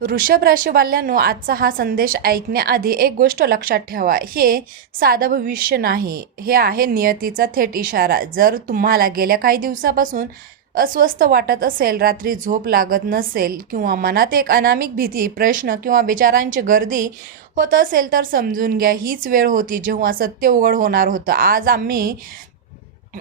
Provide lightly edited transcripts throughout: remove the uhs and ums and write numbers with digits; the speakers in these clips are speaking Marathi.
वृषभ राशीवाल्यांनो, आजचा हा संदेश ऐकण्याआधी एक गोष्ट लक्षात ठेवा. हे साधं भविष्य नाही, हे आहे नियतीचा थेट इशारा. जर तुम्हाला गेल्या काही दिवसापासून अस्वस्थ वाटत असेल, रात्री झोप लागत नसेल किंवा मनात एक अनामिक भीती, प्रश्न किंवा विचारांची गर्दी होत असेल, तर समजून घ्या, हीच वेळ होती जेव्हा सत्य उघड होणार होतं. आज आम्ही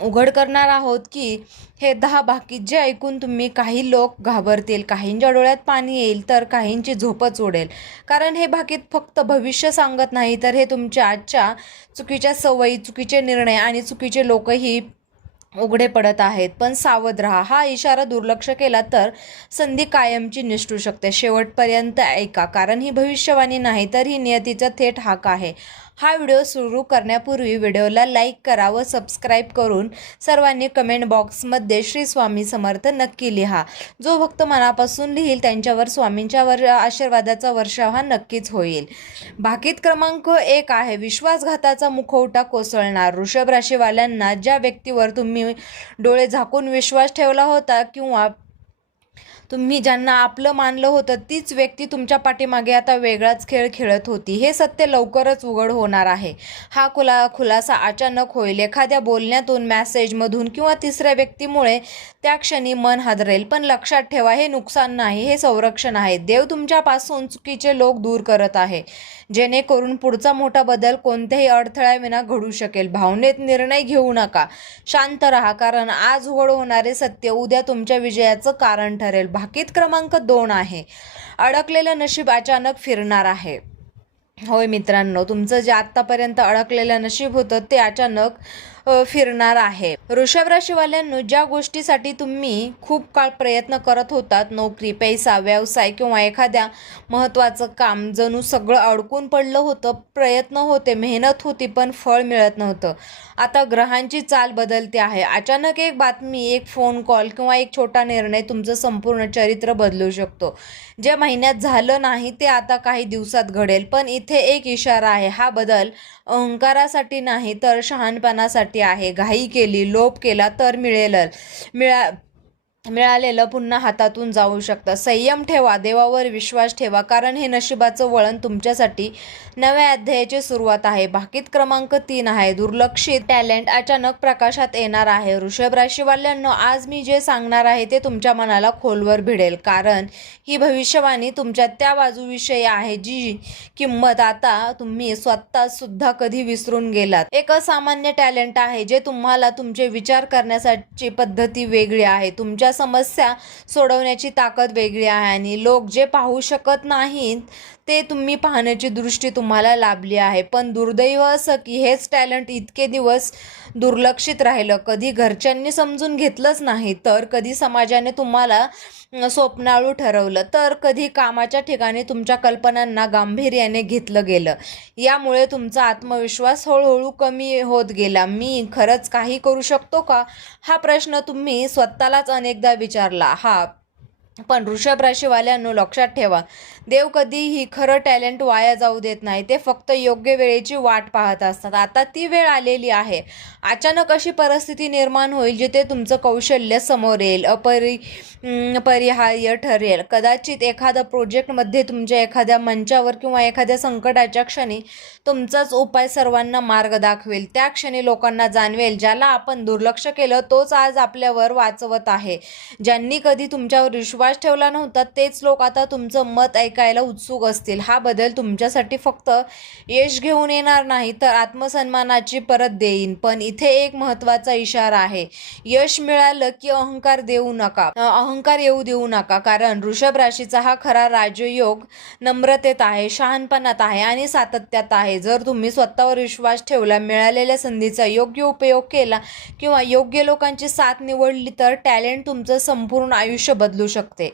उघड करणार आहोत की हे 10 भाकीत जे ऐकून काही लोक घाबरतील, काहींच्या डोळ्यात पाणी येईल, तर काहींची झोपच उडेल. कारण हे भाकीत फक्त भविष्य सांगत नाही, तर हे तुमच्या आजच्या चुकीच्या सवयी, चुकीचे निर्णय आणि चुकीचे लोकही उघडे पडत आहेत. पण सावध राहा, हा इशारा दुर्लक्ष केला तर संधी कायमची निसटू शकते. शेवटपर्यंत ऐका, कारण ही भविष्यवाणी नाही, तर ही नियतीचा थेट हाक आहे. हा व्हिडिओ सुरू करण्यापूर्वी व्हिडिओला लाईक करा व सबस्क्राईब करून सर्वांनी कमेंट बॉक्समध्ये श्री स्वामी समर्थ नक्की लिहा. जो भक्त मनापासून लिहिल त्यांच्यावर स्वामींच्या आशीर्वादाचा वर्षाव हा नक्कीच होईल. भाकीत क्रमांक 1 आहे, विश्वासघाताचा मुखवटा कोसळणार. वृषभ राशीवाल्यांना, ज्या व्यक्तीवर तुम्ही डोळे झाकून विश्वास ठेवला होता किंवा तुम्ही ज्यांना आपलं मानलं होतं, तीच व्यक्ती तुमच्या पाठीमागे आता वेगळाच खेळ खेळत होती. हे सत्य लवकरच उघड होणार आहे. हा खुलासा अचानक होईल, एखाद्या बोलण्यातून, मेसेजमधून किंवा तिसऱ्या व्यक्तीमुळे. त्या क्षणी मन हादरेल, पण लक्षात ठेवा, हे नुकसान नाही, हे संरक्षण आहे. देव तुमच्यापासून चुकीचे लोक दूर करत आहे, जेणेकरून पुढचा मोठा बदल कोणत्याही अडथळ्याविना घडू शकेल. भावनेत निर्णय घेऊ नका, शांत राहा, कारण आज उघड होणारे सत्य उद्या तुमच्या विजयाचं कारण ठरेल. भाकीत क्रमांक 2 आहे, अडकलेलं नशीब अचानक फिरणार आहे. होय मित्रांनो, तुमचं जे आत्तापर्यंत अडकलेलं नशीब होतं ते अचानक फिरणार आहे. वृषभ राशीवाल्यांनो, ज्या गोष्टीसाठी तुम्ही खूप काळ प्रयत्न करत होतात, नोकरी, पैसा, व्यवसाय किंवा एखाद्या महत्त्वाचं काम, जणू सगळं अडकून पडलं होतं. प्रयत्न होते, मेहनत होती, पण फळ मिळत नव्हतं. आता ग्रहांची चाल बदलते आहे. अचानक एक बातमी, एक फोन कॉल किंवा एक छोटा निर्णय तुमचं संपूर्ण चरित्र बदलू शकतो. जे महिन्यात झालं नाही ते आता काही दिवसात घडेल. पण इथे एक इशारा आहे, हा बदल अहंकारासाठी नाही, तर शहाणपणासाठी आहे. घाई केली, लोभ केला तर मिळालेलं पुन्हा हातातून जाऊ शकतं. संयम ठेवा, देवावर विश्वास ठेवा, कारण हे नशिबाचं वळण तुमच्यासाठी नव्या अध्यायाची सुरुवात आहे. भाकीत क्रमांक 3 आहे, दुर्लक्षित टॅलेंट अचानक प्रकाशात येणार आहे. वृषभ राशीवाल्यांनो, आज मी जे सांगणार आहे ते तुमच्या मनाला खोलवर भिडेल, कारण ही भविष्यवाणी तुमच्या त्या बाजूविषयी आहे जी किंमत आता तुम्ही स्वतः सुद्धा कधी विसरून गेलात. एक असामान्य टॅलेंट आहे जे तुम्हाला तुमचे विचार करण्याची पद्धती वेगळी आहे, तुमच्या समस्या सोडवण्याची ताकद वेगळी आहे, आणि लोक जे पाहू शकत नाहीत ते तुम्ही पाहण्याची दृष्टी तुम्हाला लाभली आहे. पण दुर्दैव असं की हेच टॅलेंट इतके दिवस दुर्लक्षित राहिलं. कधी घरच्यांनी समजून घेतलंच नाही, तर कधी समाजाने तुम्हाला स्वप्नाळू ठरवलं, तर कधी कामाच्या ठिकाणी तुमच्या कल्पनांना गांभीर्याने घेतलं गेलं. यामुळे तुमचा आत्मविश्वास हळूहळू कमी होत गेला. मी खरंच काही करू शकतो का, हा प्रश्न तुम्ही स्वतःलाच अनेकदा विचारला. पण वृषभ राशीवाल्यांनो, लक्षात ठेवा, देव कधीही खरं टॅलेंट वाया जाऊ देत नाही. ते फक्त योग्य वेळेची वाट पाहत असतात. आता ती वेळ आलेली आहे. अचानक अशी परिस्थिती निर्माण होईल जिथे तुमचं कौशल्य समोर येईल, अपरिहार्य ठरेल. कदाचित एखाद्या प्रोजेक्टमध्ये, तुमच्या एखाद्या मंचावर किंवा एखाद्या संकटाच्या क्षणी तुमचाच उपाय सर्वांना मार्ग दाखवेल. त्या क्षणी लोकांना जाणवेल, ज्याला आपण दुर्लक्ष केलं तोच आज आपल्यावर वाचवत आहे. ज्यांनी कधी तुमच्यावर विश्वास ठेवला नव्हता तेच लोक आता तुमचं मत ऐकायला उत्सुक असतील. हा बदल तुमच्यासाठी फक्त यश घेऊन येणार नाही, तर आत्मसन्मानाची परत देईन. पण इथे एक महत्त्वाचा इशारा आहे, यश मिळालं की अहंकार येऊ देऊ नका, कारण वृषभ राशीचा हा खरा राजयोग नम्रतेत आहे, शहाणपणात आहे आणि सातत्यात आहे. जर तुम्ही स्वतःवर विश्वास ठेवला, मिळालेल्या संधीचा योग्य उपयोग केला किंवा योग्य लोकांची साथ निवडली, तर टॅलेंट तुमचं संपूर्ण आयुष्य बदलू शकते.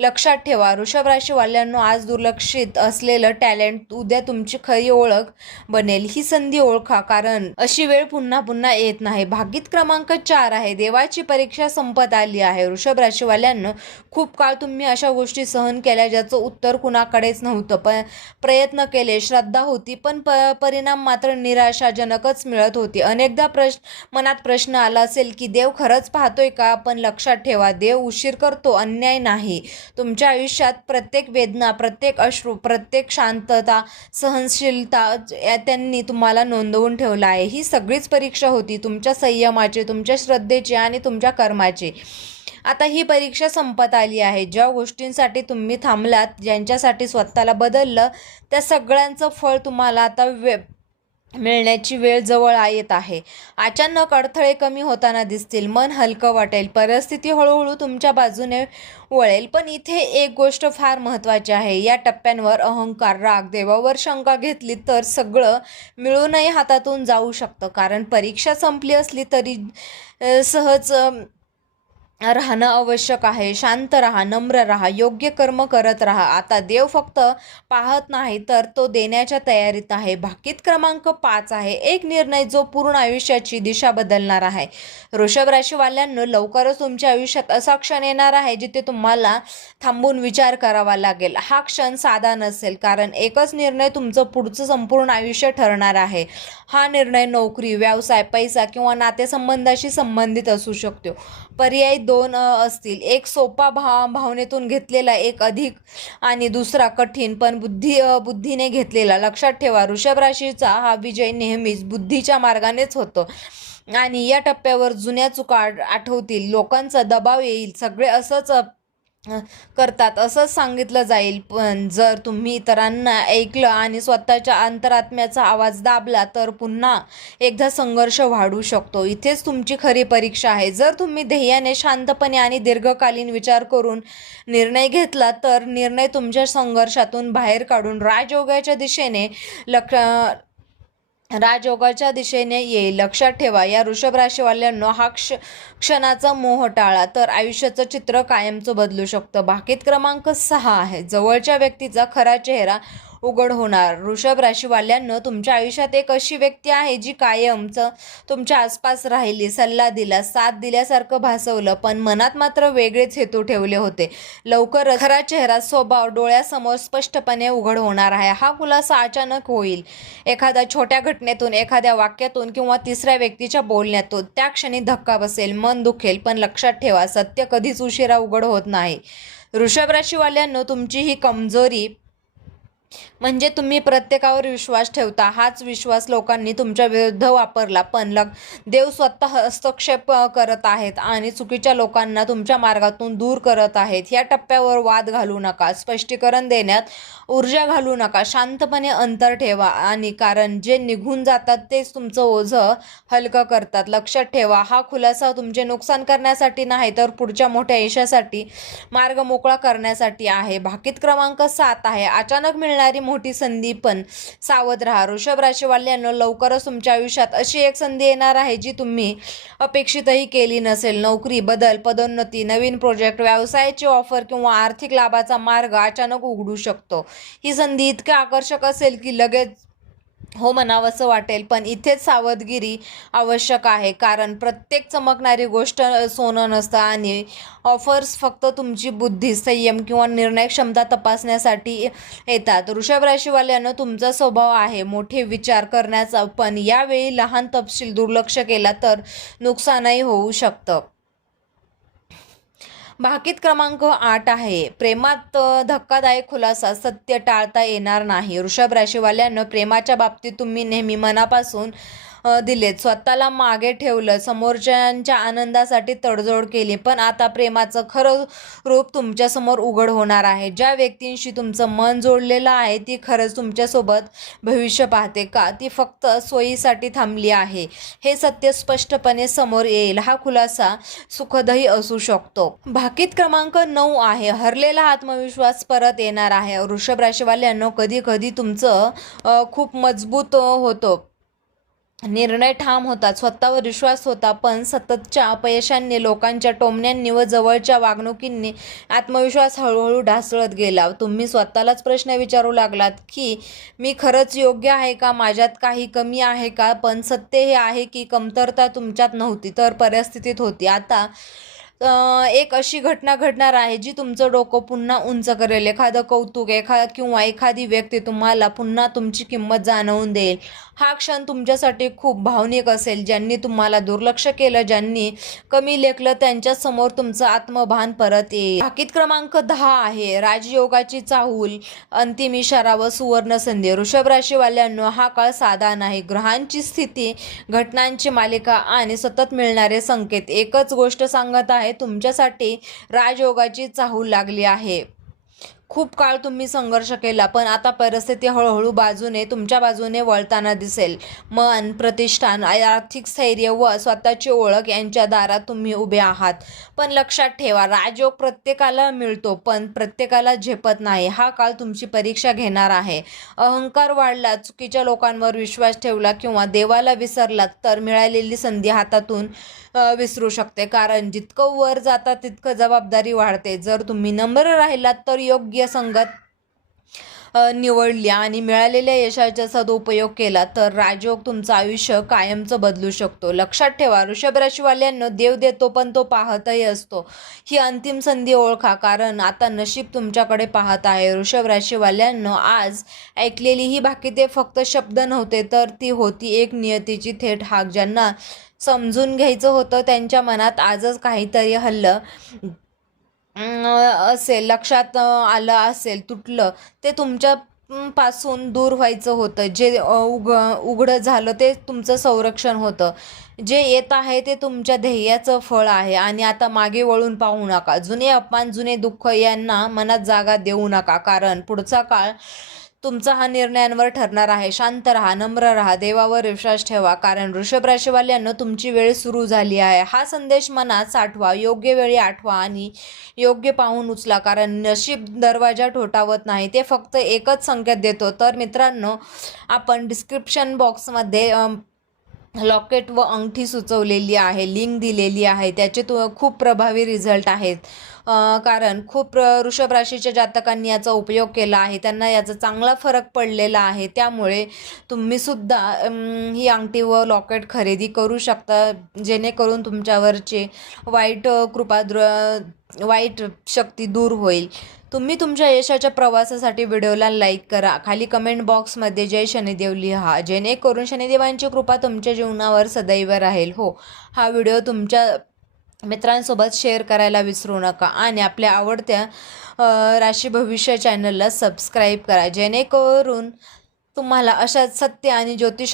लक्षात ठेवा, वृषभ राशीवाल्यांनो, आज दुर्लक्षित असलेलं टॅलेंट उद्या तुमची खरी ओळख बनेल. ही संधी ओळखा, कारण अशी वेळ पुन्हा पुन्हा येत नाही. भाकीत क्रमांक 4 आहे, देवाची परीक्षा संपत आली आहे. वृषभ राशीवाल्यांनो, खूप काळ तुम्ही अशा गोष्टी सहन केल्या ज्याचं उत्तर कुणाकडेच नव्हतं. प्रयत्न केले, श्रद्धा होती, पण परिणाम मात्र निराशाजनकच मिळत होती. अनेकदा मनात प्रश्न आला असेल की देव खरंच पाहतोय का? पण लक्षात ठेवा, देव उशीर करतो, अन्याय नाही. तुमच्या आयुष्यात प्रत्येक वेदना, प्रत्येक अश्रू, प्रत्येक शांतता, सहनशीलता त्यांनी तुम्हाला नोंदवून ठेवलं आहे. ही सगळीच परीक्षा होती तुमच्या संयमाची, तुमच्या श्रद्धेची आणि तुमच्या कर्माची. आता ही परीक्षा संपत आली आहे. ज्या गोष्टींसाठी तुम्ही थांबलात, ज्यांच्यासाठी स्वतःला बदललं, त्या सगळ्यांचं फळ तुम्हाला आता मिळण्याची वेळ जवळ येत आहे. अचानक अडथळे कमी होताना दिसतील, मन हलकं वाटेल, परिस्थिती हळूहळू तुमच्या बाजूने वळेल. पण इथे एक गोष्ट फार महत्त्वाची आहे. या टप्प्यांवर अहंकार, राग, देवावर शंका घेतली तर सगळं मिळूनही हातातून जाऊ शकतं. कारण परीक्षा संपली असली तरी सहज राहणं आवश्यक आहे. शांत राहा, नम्र राहा, योग्य कर्म करत राहा. आता देव फक्त पाहत नाही तर तो देण्याच्या तयारीत आहे. भाकीत क्रमांक 5 आहे, एक निर्णय जो पूर्ण आयुष्याची दिशा बदलणार आहे. वृषभ राशीवाल्यांनो, लवकरच तुमच्या आयुष्यात असा क्षण येणार आहे जिथे तुम्हाला थांबून विचार करावा लागेल. हा क्षण साधा नसेल, कारण एकच निर्णय तुमचं पुढचं संपूर्ण आयुष्य ठरणार आहे. हा निर्णय नोकरी, व्यवसाय, पैसा किंवा नातेसंबंधाशी संबंधित असू शकतो. पर्याय 2 असतील. एक सोपा भावनेतून घेतलेला, एक अधिक आणि दुसरा कठीण पण बुद्धीने घेतलेला. लक्षात ठेवा, वृषभ राशीचा हा विजय नेहमीच बुद्धीच्या मार्गानेच होतो. आणि या टप्प्यावर जुन्या चुका आठवतील, लोकांचा दबाव येईल, सगळे असंच करतात असंच सांगितलं जाईल. पण जर तुम्ही इतरांना ऐकलं आणि स्वतःच्या अंतरात्म्याचा आवाज दाबला तर पुन्हा एकदा संघर्ष वाढू शकतो. इथेच तुमची खरी परीक्षा आहे. जर तुम्ही ध्येयाने, शांतपणे आणि दीर्घकालीन विचार करून निर्णय घेतला तर निर्णय तुमच्या संघर्षातून बाहेर काढून राजयोगाच्या दिशेने येईल. लक्षात ठेवा, या वृषभ राशीवाल्यांनो, हा क्षणाचा मोह टाळा तर आयुष्याचं चित्र कायमचं बदलू शकतं. भाकीत क्रमांक 6 आहे, जवळच्या व्यक्तीचा खरा चेहरा उघड होणार. वृषभ राशीवाल्यांनो, तुमच्या आयुष्यात एक अशी व्यक्ती आहे जी कायमचं तुमच्या आसपास राहिली, सल्ला दिला, साथ दिल्यासारखं भासवलं, पण मनात मात्र वेगळेच हेतू ठेवले होते. लवकरच खरा चेहरा, स्वभाव डोळ्यासमोर स्पष्टपणे उघड होणार आहे. हा खुलासा अचानक होईल, एखाद्या छोट्या घटनेतून, एखाद्या वाक्यातून किंवा तिसऱ्या व्यक्तीच्या बोलण्यातून. त्या क्षणी धक्का बसेल, मन दुखेल, पण लक्षात ठेवा, सत्य कधीच उशिरा उघड होत नाही. वृषभ राशीवाल्यांनो, तुमची ही कमजोरी म्हणजे तुम्ही प्रत्येकावर विश्वास ठेवता. हाच विश्वास लोकांनी तुमच्या विरुद्ध वापरला, पण देव स्वतः हस्तक्षेप करत आहेत आणि चुकीच्या लोकांना तुमच्या मार्गातून दूर करत आहेत. या टप्प्यावर वाद घालू नका, स्पष्टीकरण देण्यात ऊर्जा घालू नका, शांतपणे अंतर ठेवा. आणि कारण जे निघून जातात तेच तुमचं ओझं हलकं करतात. लक्षात ठेवा, हा खुलासा तुमचे नुकसान करण्यासाठी नाही तर पुढच्या मोठ्या यशासाठी मार्ग मोकळा करण्यासाठी आहे. भाकीत क्रमांक 7 आहे, अचानक मिळणारी मोठी संधी, पण सावध राहा. वृषभ राशीवाल्यांनो, लवकरच तुमच्या आयुष्यात अशी एक संधी येणार आहे जी तुम्ही अपेक्षितही केली नसेल. नोकरी, बदल, पदोन्नती, नवीन प्रोजेक्ट, व्यवसायाची ऑफर किंवा आर्थिक लाभाचा मार्ग अचानक उघडू शकतो. ही संधी इतकी आकर्षक असेल की लगेच हो म्हणावंसं वाटेल, पण इथेच सावधगिरी आवश्यक आहे. कारण प्रत्येक चमकणारी गोष्ट सोनं नसतं आणि ऑफर्स फक्त तुमची बुद्धी, संयम किंवा निर्णय क्षमता तपासण्यासाठी येतात. वृषभ राशीवाल्यांनो, तुमचा स्वभाव आहे मोठे विचार करण्याचा, पण यावेळी लहान तपशील दुर्लक्ष केला तर नुकसानही होऊ शकतं. भाकीत क्रमांक 8 आहे, प्रेमात धक्कादायक खुलासा, सत्य टाळता येणार नाही. वृषभ राशीवाल्यांनो, प्रेमाच्या बाबतीत तुम्ही नेहमी मनापासून दिलेत, स्वतःला मागे ठेवलं, समोरच्यांच्या आनंदासाठी तडजोड केली, पण आता प्रेमाचं खरं रूप तुमच्यासमोर उघड होणार आहे. ज्या व्यक्तींशी तुमचं मन जोडलेलं आहे ती खरंच तुमच्यासोबत भविष्य पाहते का ती फक्त सोयीसाठी थांबली आहे, हे सत्य स्पष्टपणे समोर येईल. हा खुलासा सुखदही असू शकतो. भाकीत क्रमांक 9 आहे, हरलेला आत्मविश्वास परत येणार आहे. वृषभ राशीवाल्यांनो, कधी कधी तुमचं खूप मजबूत होतो, निर्णय ठाम होतात, स्वतःवर विश्वास होता, पण सततच्या अपयशांनी, लोकांच्या टोमण्यांनी व जवळच्या वागणुकींनी आत्मविश्वास हळूहळू ढासळत गेला. तुम्ही स्वतःलाच प्रश्न विचारू लागलात की मी खरंच योग्य आहे का, माझ्यात काही कमी आहे का, पण सत्य हे आहे की कमतरता तुमच्यात नव्हती तर परिस्थितीत होती. आता एक अशी घटना घडणार आहे जी तुमचं डोकं पुन्हा उंच करेल. एखादं कौतुक किंवा एखादी व्यक्ती तुम्हाला पुन्हा तुमची किंमत जाणवून देईल. हा क्षण तुमच्यासाठी खूप भावनिक असेल. ज्यांनी तुम्हाला दुर्लक्ष केलं, ज्यांनी कमी लेखलं, त्यांच्यासमोर तुमचं आत्मभान परत येईल. भाकीत क्रमांक 10 आहे राजयोगाची चाहूल, अंतिम इशारा व सुवर्ण संधी. वृषभ राशीवाल्यांनो, हा काळ साधा नाही. ग्रहांची स्थिती, घटनांची मालिका आणि सतत मिळणारे संकेत एकच गोष्ट सांगत आहे, तुमच्यासाठी राजयोगाची चाहूल लागली आहे. खूप काळ तुम्ही संघर्ष केला, पण आता परिस्थिती हळूहळू तुमच्या बाजूने वळताना दिसेल. मन, प्रतिष्ठान, आर्थिक स्थैर्य व स्वतःची ओळख यांच्या दारात तुम्ही उभे आहात. पण लक्षात ठेवा, राजयोग प्रत्येकाला मिळतो, पण प्रत्येकाला झेपत नाही. हा काळ तुमची परीक्षा घेणार आहे. अहंकार वाढला, चुकीच्या लोकांवर विश्वास ठेवला किंवा देवाला विसरलात तर मिळालेली संधी हातातून विसरू शकते. कारण जितकं वर जाता तितकं जबाबदारी वाढते. जर तुम्ही नम्र राहिलात तर योग्य संगत निवडली आणि मिळालेल्या यशाचा सदुपयोग केला तर राजयोग तुमचं आयुष्य कायमचं बदलू शकतो. लक्षात ठेवा, वृषभ राशीवाल्यांनो, देव देतो पण तो पाहतही असतो. ही अंतिम संधी ओळखा, कारण आता नशीब तुमच्याकडे पाहत आहे. वृषभ राशीवाल्यांनो, आज ऐकलेली ही भाकिते फक्त शब्द नव्हते, तर ती होती एक नियतीची थेट हाक. ज्यांना समजून घ्यायचं होतं त्यांच्या मनात आजच काहीतरी हल्लं असेल, लक्षात आलं असेल, तुटलं ते तुमच्या पासून दूर व्हायचं होतं. जे उघडं झालं ते तुमचं संरक्षण होतं. जे येत आहे ते तुमच्या ध्येयाचं फळ आहे. आणि आता मागे वळून पाहू नका. जुने अपमान, जुने दुःख यांना मनात जागा देऊ नका, कारण पुढचा काळ तुमचा हा निर्णयांवर ठरणार आहे. शांत राहा, नम्र राहा, देवावर विश्वास ठेवा, कारण वृषभ राशीवाल्यांनो, तुमची वेळ सुरू झाली आहे. हा संदेश मनात साठवा, योग्य वेळी आठवा आणि योग्य पाहून उचला, कारण नशीब दरवाजा ठोठावत नाही, ते फक्त एकच संकेत देतो. तर मित्रांनो, आपण डिस्क्रिप्शन बॉक्समध्ये लॉकेट व अंगठी सुचवलेली आहे, लिंक दिलेली आहे. त्याचे खूप प्रभावी रिझल्ट आहेत. कारण खूप वृषभ राशीच्या जातकांनी याचा उपयोग केला आहे, त्यांना याचा चांगला फरक पडलेला आहे. त्यामुळे तुम्हीसुद्धा ही अंगठी व लॉकेट खरेदी करू शकता, जेणेकरून तुमच्यावरचे वाईट शक्ती दूर होईल. तुम्ही तुमच्या यशाच्या प्रवासासाठी व्हिडिओला लाईक करा. खाली कमेंट बॉक्समध्ये जय शनिदेव लिहा, जेणेकरून शनिदेवांची कृपा तुमच्या जीवनावर सदैव राहील. हो, हा व्हिडिओ तुमच्या मित्रांसोबत शेअर करायला विसरू नका आणि आपल्या आवडत्या राशी भविष्य चॅनलला सबस्क्राईब करा, जेणेकरून तुम्हाला अशा सत्य आणि ज्योतिष